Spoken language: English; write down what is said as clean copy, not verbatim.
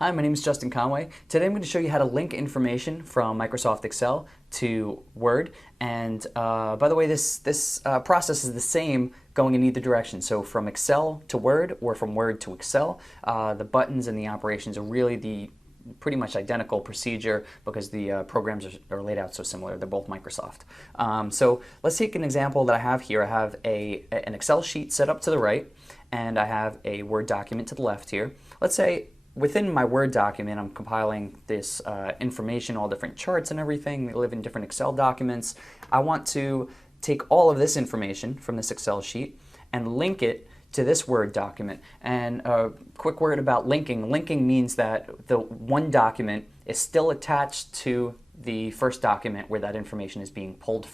Hi, my name is Justin Conway. Today I'm going to show you how to link information from Microsoft Excel to Word. And by the way, this process is the same going in either direction. So from Excel to Word or from Word to Excel, the buttons and the operations are really the pretty much identical procedure because the programs are laid out so similar. They're both Microsoft. So let's take an example that I have here. I have an Excel sheet set up to the right, and I have a Word document to the left here. Let's say within my Word document, I'm compiling this information, all different charts and everything. They live in different Excel documents. I want to take all of this information from this Excel sheet and link it to this Word document. And a quick word about linking. Linking means that the one document is still attached to the first document where that information is being pulled